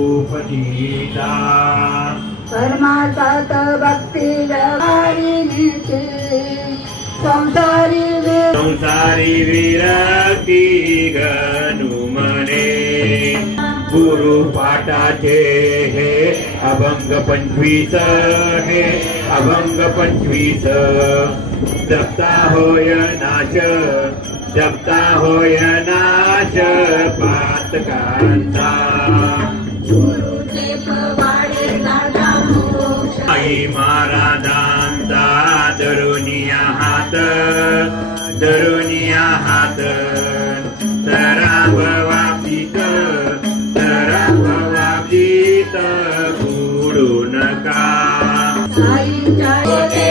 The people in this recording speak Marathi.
उपतीता परमार्थात भक्ती व्यवहारिणीचे संसारी विरक्ती गनुमने गुरु पाठाचे हे अभंग 25 हे अभंग 25 जपता होय नाश पातकांचा गुरुचे पवाडे लागा मोक्ष आई महाराजांचा दरुनिया हात तराववापीत बुडू नका आईच्या होते